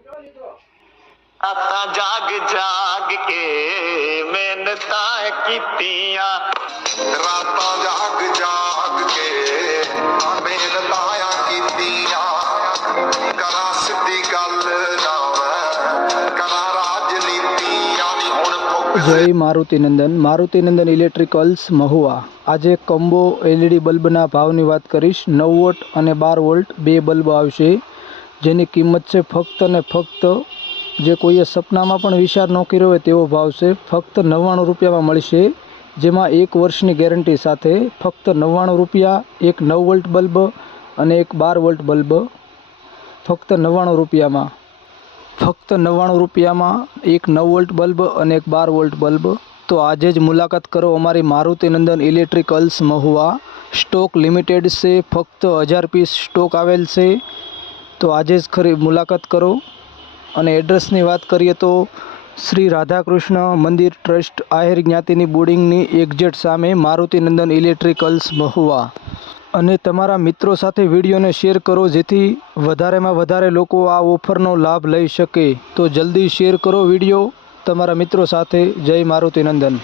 आता जाग जाग के मेहनतां कीतियां रातां जाग जाग के मेहनतां कीतियां करा सिद्धी गल ना करा राजनीतियां नी हुण जय मारुतिनंदन इलेक्ट्रिकल्स महुआ। आज कॉम्बो एलईडी बल्बना भावनी बात करीश। 9 वोल्ट और 12 वोल्ट बे बल्ब आवशे, जेनी किंमत छे फक्त ने फक्त जे कोईए सपनामां पण विचार न कर्यो होय तेवो भाव छे फक्त 99 रुपयामां मळशे, जेमां 1 वर्षनी गेरंटी साथे फक्त 99 रुपया। एक 9 वोल्ट बल्ब और एक 12 वोल्ट बल्ब फक्त 99 रुपयामां। फक्त 99 रुपयामां एक 9 वोल्ट बल्ब और एक 12 वोल्ट बल्ब। तो आज ज मुलाकात करो अमारी मारुतिनंदन इलेक्ट्रिकल्स महुआ। स्टॉक लिमिटेड से फक्त 1000 पीस स्टॉक आवेल से, तो आज ज खरी मुलाकात करो। અને એડ્રેસની વાત કરીએ તો શ્રી રાધાકૃષ્ણ મંદિર ટ્રસ્ટ આહિર જ્ઞાતિની બોર્ડિંગની એક્ઝેક્ટ સામે મારુતિનંદન ઇલેક્ટ્રિકલ્સ મહુવા। અને તમારા મિત્રો સાથે વિડીયોને શેર કરો, જેથી વધારેમાં વધારે લોકો આ ઓફરનો લાભ લઈ શકે। તો જલ્દી શેર કરો વિડીયો તમારા મિત્રો સાથે। જય મારુતિનંદન।